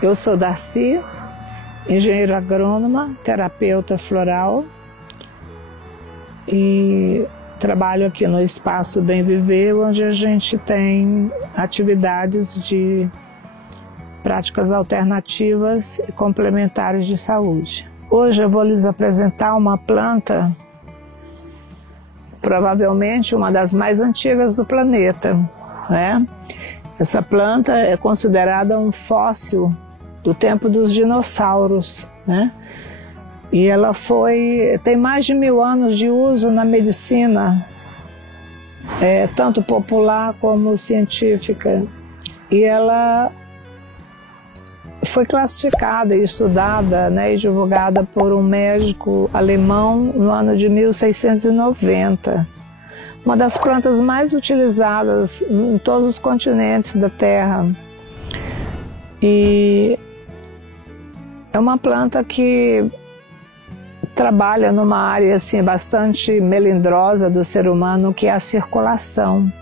Eu sou Darcy, engenheira agrônoma, terapeuta floral e trabalho aqui no Espaço Bem Viver, onde a gente tem atividades de práticas alternativas e complementares de saúde. Hoje eu vou lhes apresentar uma planta, provavelmente uma das mais antigas do planeta, né? Essa planta é considerada um fóssil do tempo dos dinossauros, né? E ela tem mais de 1000 anos de uso na medicina, tanto popular como científica. E ela foi classificada e estudada, né, e divulgada por um médico alemão no ano de 1690. Uma das plantas mais utilizadas em todos os continentes da Terra. E é uma planta que trabalha numa área assim, bastante melindrosa do ser humano, que é a circulação,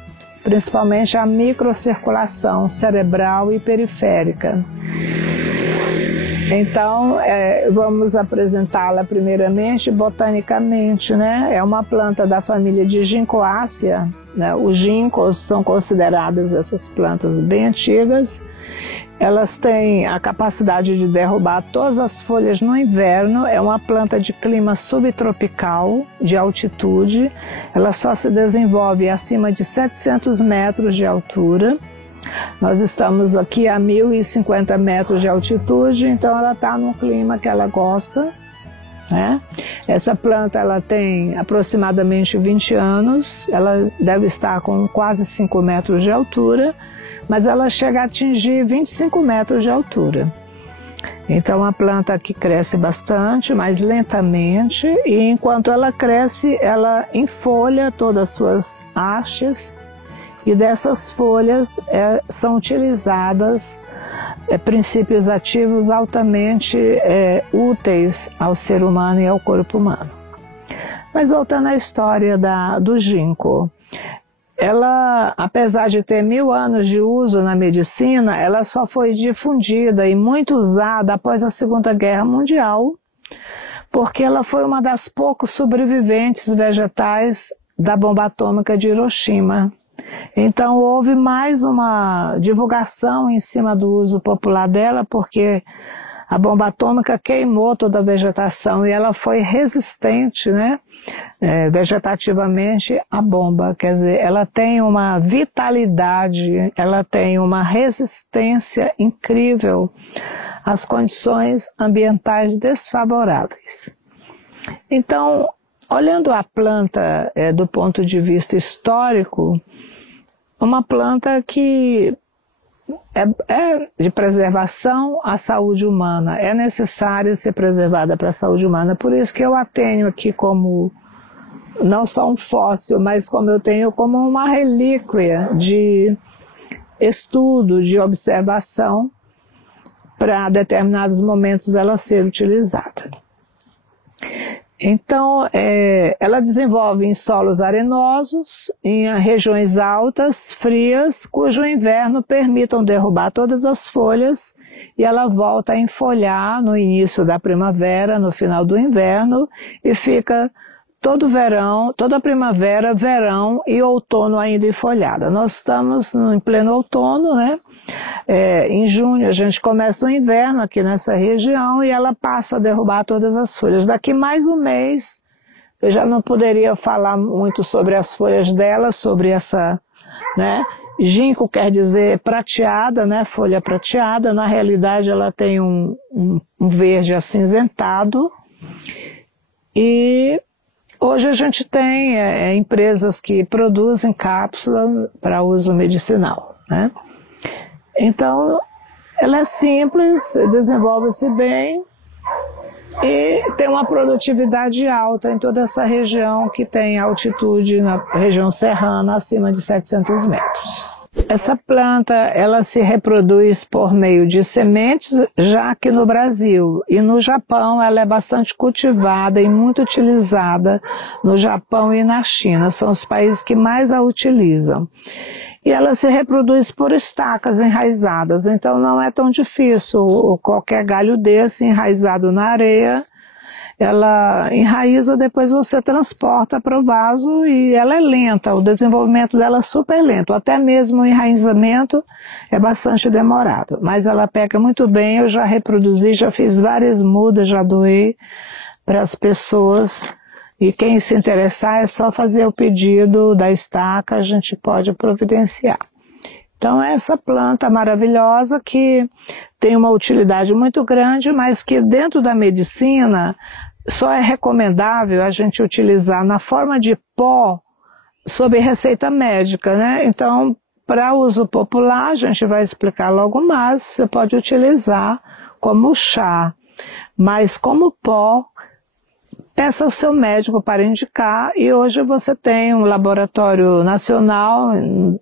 principalmente a microcirculação cerebral e periférica. Então, vamos apresentá-la primeiramente botanicamente, né? É uma planta da família de Ginkgoaceae, né? Os ginkgos são consideradas essas plantas bem antigas. Elas têm a capacidade de derrubar todas as folhas no inverno. É uma planta de clima subtropical, de altitude. Ela só se desenvolve acima de 700 metros de altura. Nós estamos aqui a 1050 metros de altitude, então ela está num clima que ela gosta, né? Essa planta ela tem aproximadamente 20 anos, ela deve estar com quase 5 metros de altura, mas ela chega a atingir 25 metros de altura. Então, a planta que cresce bastante, mas lentamente, e enquanto ela cresce, ela enfolha todas as suas hastes, e dessas folhas são utilizadas princípios ativos altamente úteis ao ser humano e ao corpo humano. Mas voltando à história do ginkgo, ela, apesar de ter 1000 anos de uso na medicina, ela só foi difundida e muito usada após a Segunda Guerra Mundial, porque ela foi uma das poucos sobreviventes vegetais da bomba atômica de Hiroshima. Então houve mais uma divulgação em cima do uso popular dela, porque a bomba atômica queimou toda a vegetação e ela foi resistente, né, vegetativamente à bomba. Quer dizer, ela tem uma vitalidade, ela tem uma resistência incrível às condições ambientais desfavoráveis. Então, olhando a planta do ponto de vista histórico, uma planta que é de preservação à saúde humana, é necessária ser preservada para a saúde humana, por isso que eu a tenho aqui como, não só um fóssil, mas como eu tenho como uma relíquia de estudo, de observação, para determinados momentos ela ser utilizada. Então, ela desenvolve em solos arenosos, em regiões altas, frias, cujo inverno permitam derrubar todas as folhas, e ela volta a enfolhar no início da primavera, no final do inverno, e fica todo verão, toda a primavera, verão e outono ainda enfolhada. Nós estamos em pleno outono, né? Em junho a gente começa o inverno aqui nessa região e ela passa a derrubar todas as folhas. Daqui mais um mês, eu já não poderia falar muito sobre as folhas dela, sobre essa, né? Ginkgo quer dizer prateada, né? Folha prateada. Na realidade ela tem um verde acinzentado. E hoje a gente tem empresas que produzem cápsula para uso medicinal, né? Então, ela é simples, desenvolve-se bem e tem uma produtividade alta em toda essa região que tem altitude, na região serrana, acima de 700 metros. Essa planta, ela se reproduz por meio de sementes, já que no Brasil e no Japão ela é bastante cultivada e muito utilizada no Japão e na China, são os países que mais a utilizam. e ela se reproduz por estacas enraizadas, então não é tão difícil. Qualquer galho desse enraizado na areia, ela enraiza, depois você transporta para o vaso e ela é lenta, o desenvolvimento dela é super lento, até mesmo o enraizamento é bastante demorado, mas ela pega muito bem. Eu já reproduzi, já fiz várias mudas, já doei para as pessoas, e quem se interessar é só fazer o pedido da estaca, a gente pode providenciar. Então é essa planta maravilhosa que tem uma utilidade muito grande, mas que dentro da medicina só é recomendável a gente utilizar na forma de pó sob receita médica, né? Então, para uso popular, a gente vai explicar logo mais, você pode utilizar como chá, mas como pó, peça ao seu médico para indicar, e hoje você tem um laboratório nacional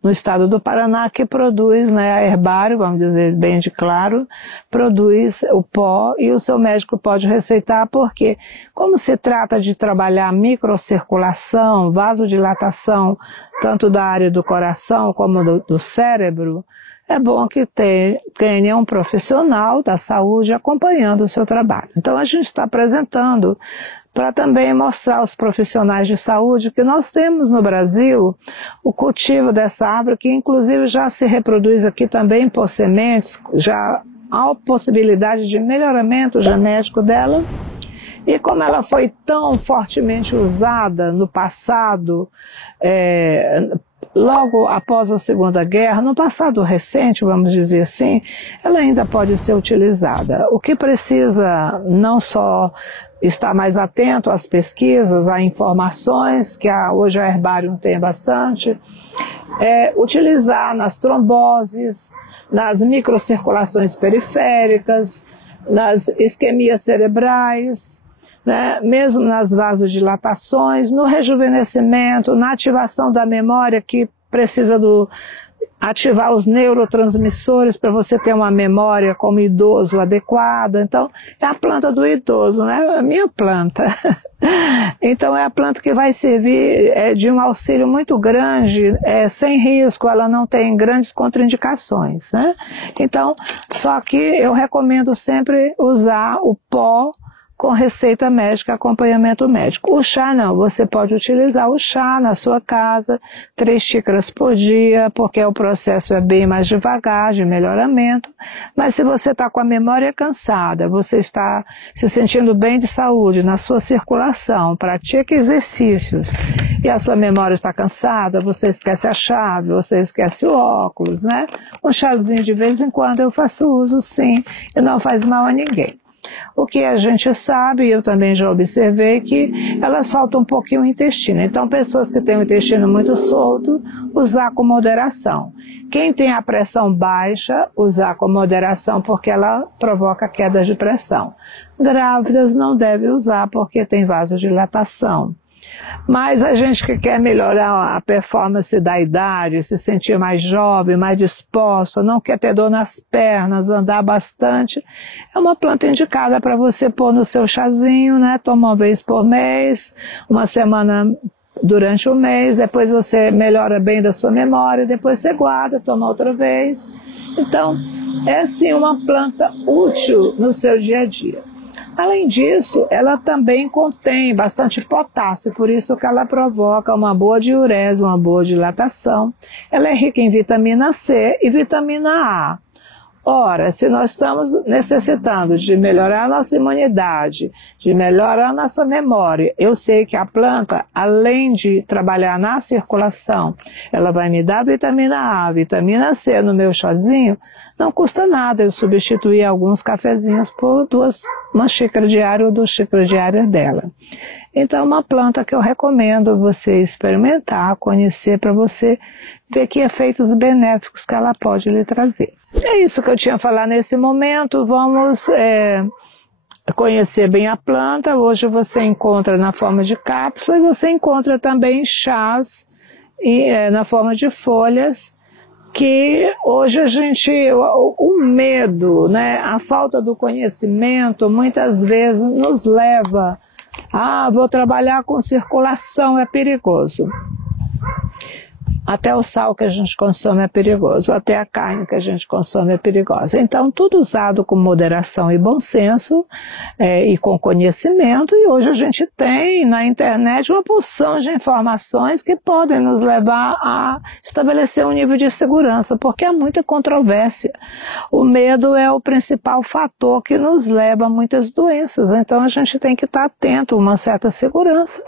no estado do Paraná que produz, né, a Herbário, vamos dizer bem de claro, produz o pó e o seu médico pode receitar, porque como se trata de trabalhar microcirculação, vasodilatação, tanto da área do coração como do cérebro, é bom que tenha um profissional da saúde acompanhando o seu trabalho. Então a gente está apresentando para também mostrar aos profissionais de saúde que nós temos no Brasil o cultivo dessa árvore, que inclusive já se reproduz aqui também por sementes, já há possibilidade de melhoramento genético dela. E como ela foi tão fortemente usada no passado, logo após a Segunda Guerra, no passado recente, vamos dizer assim, ela ainda pode ser utilizada. O que precisa não só estar mais atento às pesquisas, a informações, que hoje a Herbarium tem bastante, utilizar nas tromboses, nas microcirculações periféricas, nas isquemias cerebrais, né, mesmo nas vasodilatações, no rejuvenescimento, na ativação da memória, que precisa ativar os neurotransmissores para você ter uma memória como idoso adequada. Então, é a planta do idoso, né? É a minha planta. Então, é a planta que vai servir de um auxílio muito grande, sem risco, ela não tem grandes contraindicações, né? Então, só que eu recomendo sempre usar o pó com receita médica, acompanhamento médico. O chá não, você pode utilizar o chá na sua casa, 3 xícaras por dia, porque o processo é bem mais devagar, de melhoramento, mas se você está com a memória cansada, você está se sentindo bem de saúde na sua circulação, pratique exercícios, e a sua memória está cansada, você esquece a chave, você esquece o óculos, né? Um chazinho de vez em quando eu faço uso, sim, e não faz mal a ninguém. O que a gente sabe, eu também já observei, que ela solta um pouquinho o intestino. Então, pessoas que têm o intestino muito solto, usar com moderação. Quem tem a pressão baixa, usar com moderação, porque ela provoca queda de pressão. Grávidas não devem usar, porque tem vasodilatação. Mas a gente que quer melhorar a performance da idade, se sentir mais jovem, mais disposta, não quer ter dor nas pernas, andar bastante, é uma planta indicada para você pôr no seu chazinho, né? Toma uma vez por mês, uma semana durante o mês, depois você melhora bem da sua memória, depois você guarda, toma outra vez. Então, é sim uma planta útil no seu dia a dia. Além disso, ela também contém bastante potássio, por isso que ela provoca uma boa diurese, uma boa dilatação. Ela é rica em vitamina C e vitamina A. Ora, se nós estamos necessitando de melhorar a nossa imunidade, de melhorar a nossa memória, eu sei que a planta, além de trabalhar na circulação, ela vai me dar vitamina A, vitamina C no meu chazinho. Não custa nada eu substituir alguns cafezinhos por uma xícara diária ou 2 xícaras diárias dela. Então é uma planta que eu recomendo você experimentar, conhecer, para você ver que efeitos benéficos que ela pode lhe trazer. É isso que eu tinha a falar nesse momento. Vamos conhecer bem a planta. Hoje você encontra na forma de cápsula e você encontra também chás na forma de folhas, que hoje o medo, né, a falta do conhecimento muitas vezes nos leva vou trabalhar com circulação, é perigoso. Até o sal que a gente consome é perigoso, até a carne que a gente consome é perigosa. Então, tudo usado com moderação e bom senso e com conhecimento. E hoje a gente tem na internet uma porção de informações que podem nos levar a estabelecer um nível de segurança, porque há muita controvérsia. O medo é o principal fator que nos leva a muitas doenças. Então, a gente tem que estar atento a uma certa segurança.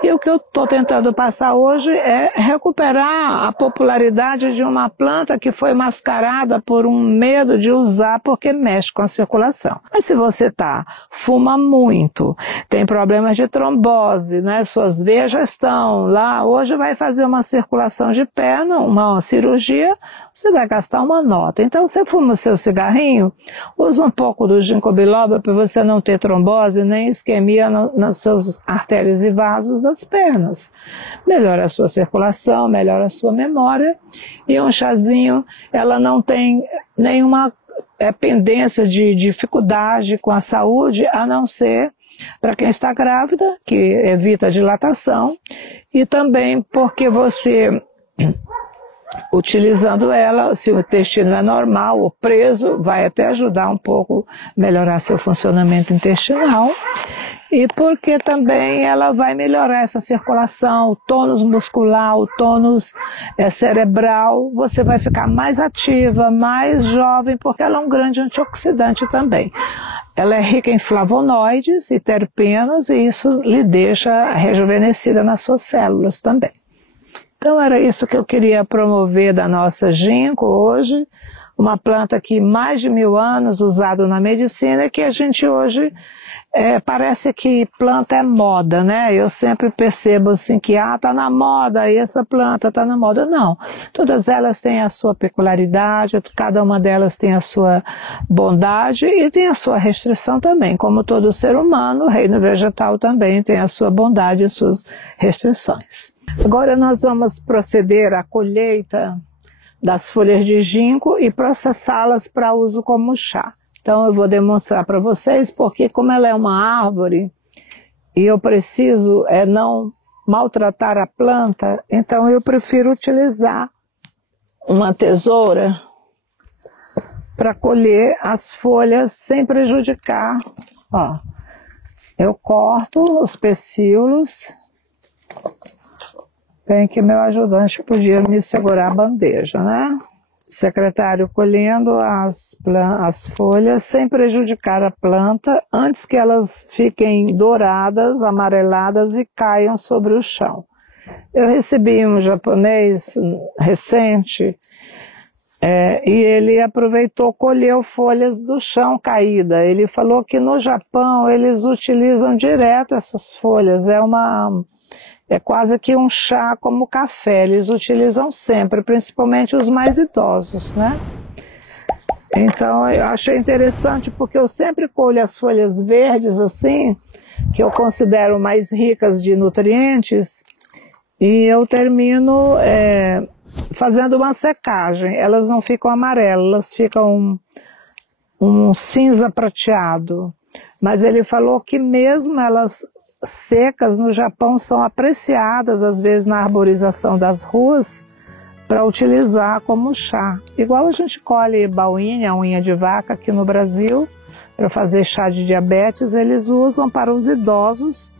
E o que eu estou tentando passar hoje é recuperar a popularidade de uma planta que foi mascarada por um medo de usar porque mexe com a circulação. Mas se você fuma muito, tem problemas de trombose, né? Suas veias já estão lá, hoje vai fazer uma circulação de perna, uma cirurgia, você vai gastar uma nota. Então você fuma o seu cigarrinho, usa um pouco do ginkgo biloba para você não ter trombose nem isquemia nas suas artérias e vasos das pernas. Melhora a sua circulação, melhora a sua memória. E um chazinho, ela não tem nenhuma pendência de dificuldade com a saúde, a não ser para quem está grávida, que evita a dilatação, e também porque você, utilizando ela, se o intestino é normal ou preso, vai até ajudar um pouco a melhorar seu funcionamento intestinal. E porque também ela vai melhorar essa circulação, o tônus muscular, o tônus cerebral, você vai ficar mais ativa, mais jovem, porque ela é um grande antioxidante também. Ela é rica em flavonoides e terpenos e isso lhe deixa rejuvenescida nas suas células também. Então era isso que eu queria promover da nossa ginkgo hoje, uma planta que mais de 1000 anos usada na medicina, que a gente hoje parece que planta é moda, né? Eu sempre percebo assim que tá na moda, e essa planta tá na moda. Não, todas elas têm a sua peculiaridade, cada uma delas tem a sua bondade e tem a sua restrição também. Como todo ser humano, o reino vegetal também tem a sua bondade e suas restrições. Agora nós vamos proceder à colheita das folhas de ginkgo e processá-las para uso como chá. Então eu vou demonstrar para vocês, porque como ela é uma árvore e eu preciso não maltratar a planta, então eu prefiro utilizar uma tesoura para colher as folhas sem prejudicar. Ó, eu corto os pecíolos. Bem que meu ajudante podia me segurar a bandeja, né? Secretário colhendo as folhas sem prejudicar a planta antes que elas fiquem douradas, amareladas e caiam sobre o chão. Eu recebi um japonês recente e ele aproveitou, colheu folhas do chão caída. Ele falou que no Japão eles utilizam direto essas folhas, é quase que um chá como café, eles utilizam sempre, principalmente os mais idosos, né? Então eu achei interessante porque eu sempre colho as folhas verdes assim, que eu considero mais ricas de nutrientes, e eu termino fazendo uma secagem. Elas não ficam amarelas, elas ficam um cinza prateado. Mas ele falou que mesmo elas secas no Japão são apreciadas às vezes na arborização das ruas para utilizar como chá. Igual a gente colhe baunilha, unha de vaca aqui no Brasil para fazer chá de diabetes, eles usam para os idosos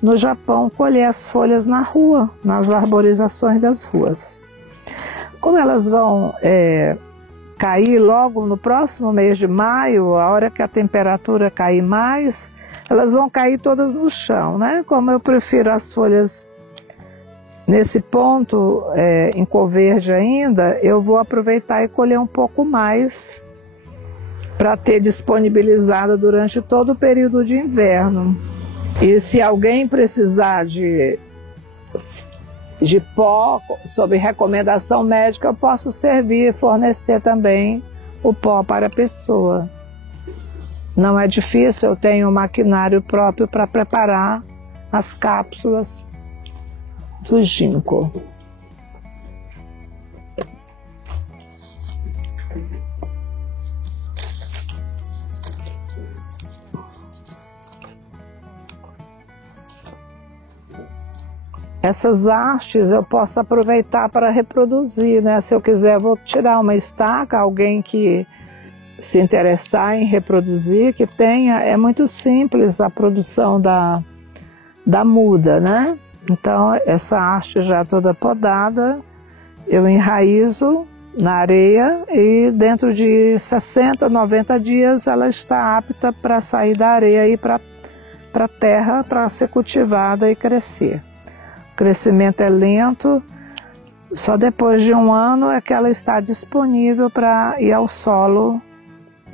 no Japão colher as folhas na rua, nas arborizações das ruas. Como elas vão cair logo no próximo mês de maio, a hora que a temperatura cair mais, elas vão cair todas no chão, né? Como eu prefiro as folhas nesse ponto, em cor verde ainda, eu vou aproveitar e colher um pouco mais para ter disponibilizada durante todo o período de inverno. E se alguém precisar de pó, sob recomendação médica, eu posso servir e fornecer também o pó para a pessoa. Não é difícil, eu tenho um maquinário próprio para preparar as cápsulas do ginkgo. essas hastes eu posso aproveitar para reproduzir, né? Se eu quiser, vou tirar uma estaca, alguém que se interessar em reproduzir, que tenha, é muito simples a produção da muda, né? Então, essa haste já toda podada, eu enraizo na areia e dentro de 60, 90 dias ela está apta para sair da areia e ir para a terra para ser cultivada e crescer. O crescimento é lento, só depois de 1 ano é que ela está disponível para ir ao solo,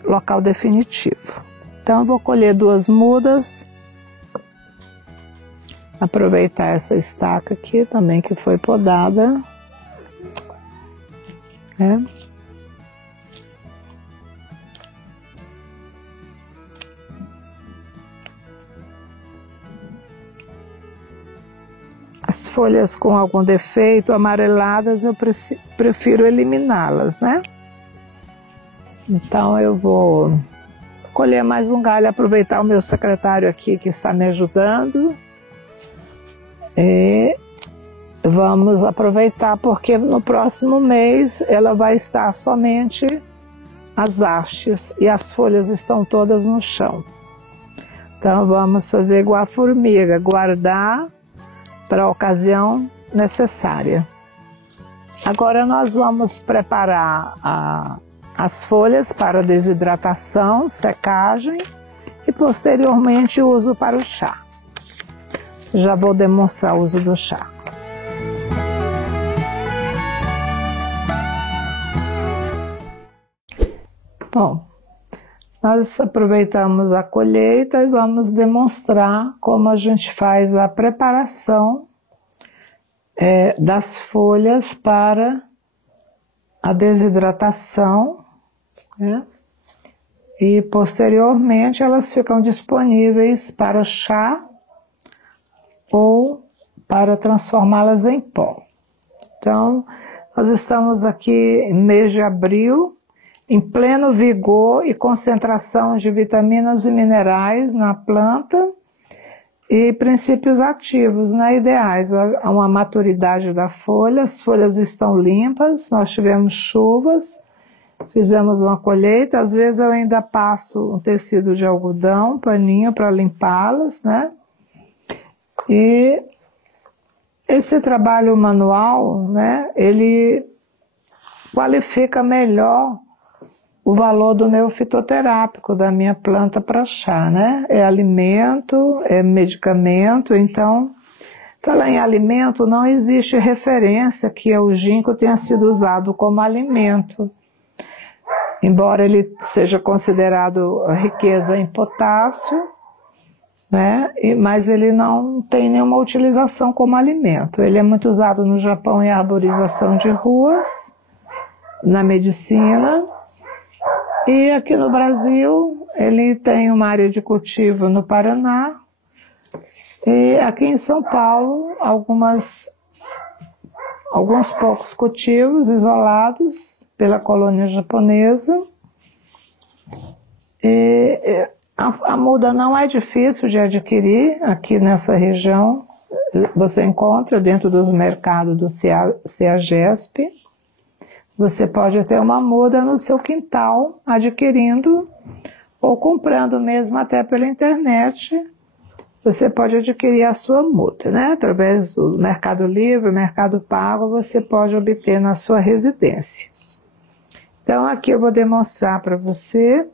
local definitivo. Então eu vou colher 2 mudas, aproveitar essa estaca aqui também que foi podada. As folhas com algum defeito, amareladas, eu prefiro eliminá-las, né? Então eu vou colher mais um galho, aproveitar o meu secretário aqui que está me ajudando. E vamos aproveitar porque no próximo mês ela vai estar somente as hastes e as folhas estão todas no chão. Então vamos fazer igual a formiga, guardar para a ocasião necessária. Agora nós vamos preparar as folhas para desidratação, secagem e posteriormente uso para o chá. Já vou demonstrar o uso do chá. Bom, nós aproveitamos a colheita e vamos demonstrar como a gente faz a preparação das folhas para a desidratação, né? E posteriormente elas ficam disponíveis para chá ou para transformá-las em pó. Então, nós estamos aqui em mês de abril, em pleno vigor e concentração de vitaminas e minerais na planta e princípios ativos, né, ideais. Há uma maturidade da folha, as folhas estão limpas, nós tivemos chuvas, fizemos uma colheita, às vezes eu ainda passo um tecido de algodão, um paninho para limpá-las, né? E esse trabalho manual, né, ele qualifica melhor o valor do meu fitoterápico, da minha planta para chá, né? É alimento, é medicamento, então, falar em alimento, não existe referência que o ginkgo tenha sido usado como alimento. Embora ele seja considerado riqueza em potássio, né? Mas ele não tem nenhuma utilização como alimento. Ele é muito usado no Japão em arborização de ruas, na medicina, e aqui no Brasil ele tem uma área de cultivo no Paraná, e aqui em São Paulo alguns poucos cultivos isolados pela colônia japonesa. E a muda não é difícil de adquirir aqui nessa região, você encontra dentro dos mercados do CEAGESP. Você pode ter uma muda no seu quintal, adquirindo ou comprando mesmo até pela internet. Você pode adquirir a sua muda, né? Através do Mercado Livre, Mercado Pago, você pode obter na sua residência. Então aqui eu vou demonstrar para você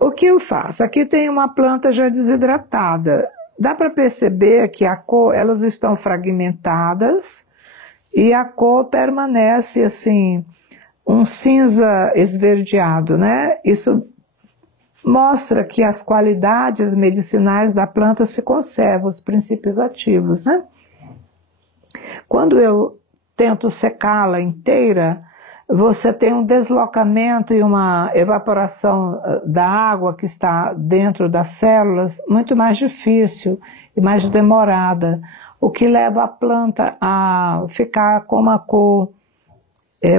o que eu faço. Aqui tem uma planta já desidratada. Dá para perceber que a cor, elas estão fragmentadas, e a cor permanece assim, um cinza esverdeado, né? Isso mostra que as qualidades medicinais da planta se conservam, os princípios ativos, né? Quando eu tento secá-la inteira, você tem um deslocamento e uma evaporação da água que está dentro das células muito mais difícil e mais demorada, o que leva a planta a ficar com uma cor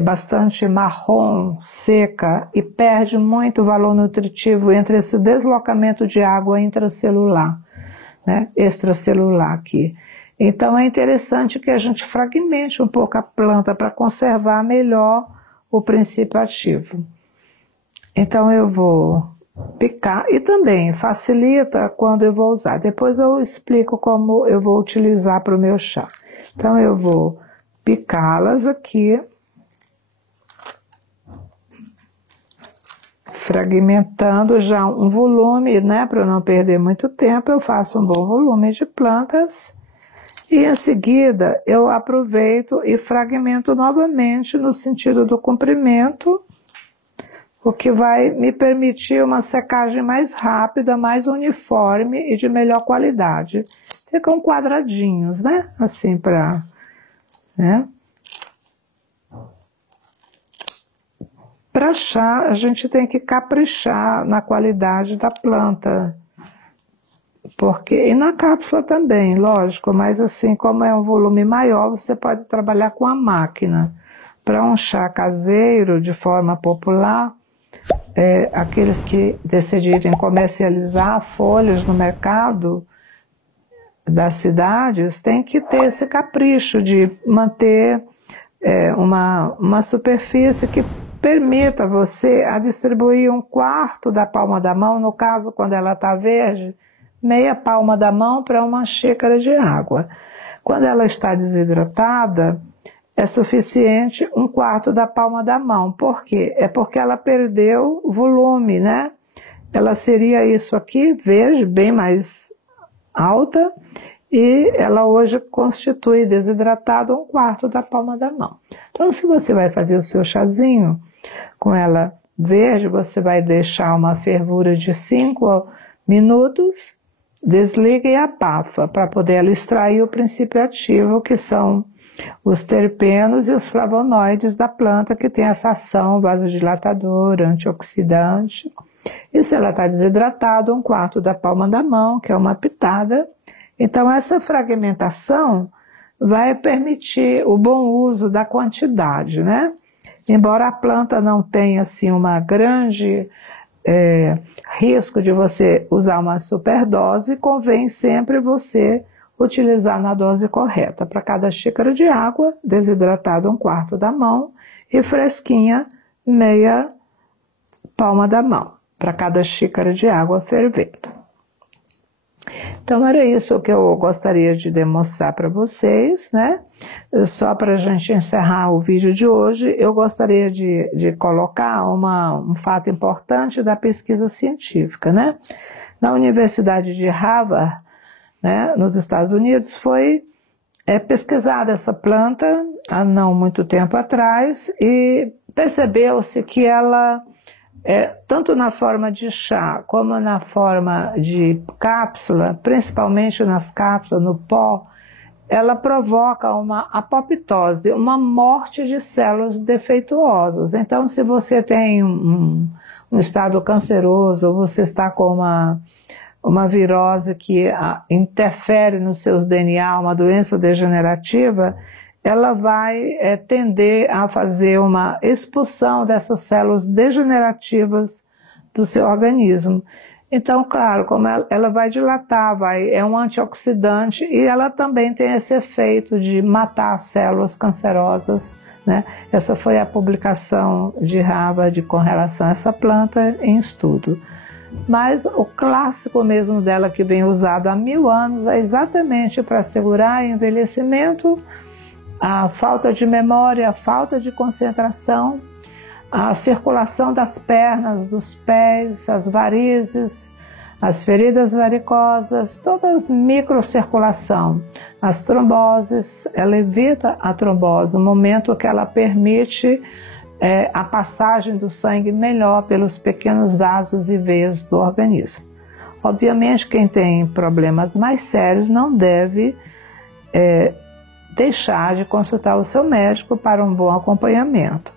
bastante marrom, seca, e perde muito valor nutritivo entre esse deslocamento de água intracelular, né, extracelular aqui. Então é interessante que a gente fragmente um pouco a planta para conservar melhor o princípio ativo. Então eu vou picar e também facilita quando eu vou usar. Depois eu explico como eu vou utilizar para o meu chá. Então eu vou picá-las aqui, fragmentando já um volume, né, para não perder muito tempo. Eu faço um bom volume de plantas e em seguida eu aproveito e fragmento novamente no sentido do comprimento, o que vai me permitir uma secagem mais rápida, mais uniforme e de melhor qualidade. Ficam quadradinhos, né? Assim para, né? Para chá, a gente tem que caprichar na qualidade da planta. Porque, e na cápsula também, lógico, mas assim, como é um volume maior, você pode trabalhar com a máquina. Para um chá caseiro, de forma popular, aqueles que decidirem comercializar folhas no mercado das cidades, têm que ter esse capricho de manter uma superfície que permita você a distribuir 1/4 da palma da mão, no caso quando ela está verde, meia palma da mão para uma xícara de água. Quando ela está desidratada, é suficiente 1/4 da palma da mão. Por quê? É porque ela perdeu volume, né? Ela seria isso aqui, verde, bem mais alta, e ela hoje constitui desidratado 1/4 da palma da mão. Então, se você vai fazer o seu chazinho com ela verde, você vai deixar uma fervura de 5 minutos, desliga e abafa, para poder ela extrair o princípio ativo, que são os terpenos e os flavonoides da planta, que tem essa ação vasodilatadora, antioxidante. E se ela está desidratada, 1/4 da palma da mão, que é uma pitada. Então essa fragmentação vai permitir o bom uso da quantidade, né? Embora a planta não tenha assim uma grande risco de você usar uma superdose, convém sempre você utilizar na dose correta. Para cada xícara de água, desidratado 1/4 da mão e fresquinha, meia palma da mão, para cada xícara de água fervendo. Então era isso que eu gostaria de demonstrar para vocês, né? Só para a gente encerrar o vídeo de hoje, eu gostaria de colocar um fato importante da pesquisa científica, né? Na Universidade de Harvard, né, nos Estados Unidos, foi pesquisada essa planta há não muito tempo atrás e percebeu-se que ela, tanto na forma de chá como na forma de cápsula, principalmente nas cápsulas, no pó, ela provoca uma apoptose, uma morte de células defeituosas. Então, se você tem um estado canceroso, ou você está com uma virose que interfere nos seus DNA, uma doença degenerativa, ela vai tender a fazer uma expulsão dessas células degenerativas do seu organismo. Então, claro, como ela vai dilatar, é um antioxidante e ela também tem esse efeito de matar células cancerosas, né? Essa foi a publicação de Harvard com relação a essa planta em estudo. Mas o clássico mesmo dela, que vem usado há 1000 anos, é exatamente para segurar envelhecimento, a falta de memória, a falta de concentração, a circulação das pernas, dos pés, as varizes, as feridas varicosas, todas microcirculação, as tromboses. Ela evita a trombose, o momento que ela permite a passagem do sangue melhor pelos pequenos vasos e veias do organismo. Obviamente, quem tem problemas mais sérios não deve deixar de consultar o seu médico para um bom acompanhamento.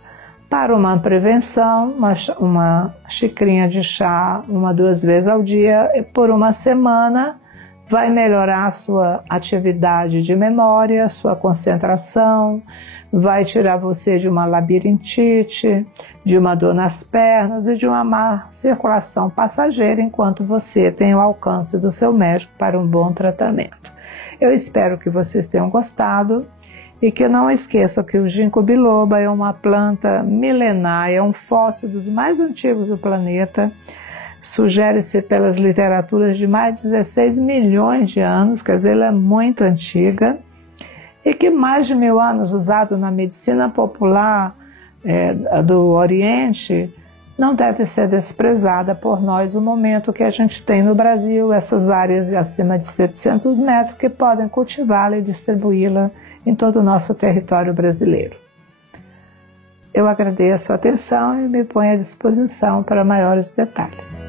Para uma prevenção, uma xicrinha de chá 1 a 2 vezes ao dia por uma semana vai melhorar a sua atividade de memória, a sua concentração, vai tirar você de uma labirintite, de uma dor nas pernas e de uma má circulação passageira, enquanto você tem o alcance do seu médico para um bom tratamento. Eu espero que vocês tenham gostado e que não esqueçam que o ginkgo biloba é uma planta milenar, é um fóssil dos mais antigos do planeta. Sugere-se pelas literaturas de mais de 16 milhões de anos, quer dizer, ela é muito antiga, e que mais de 1000 anos usado na medicina popular do Oriente, não deve ser desprezada por nós no momento que a gente tem no Brasil essas áreas de acima de 700 metros que podem cultivá-la e distribuí-la em todo o nosso território brasileiro. Eu agradeço a atenção e me ponho à disposição para maiores detalhes.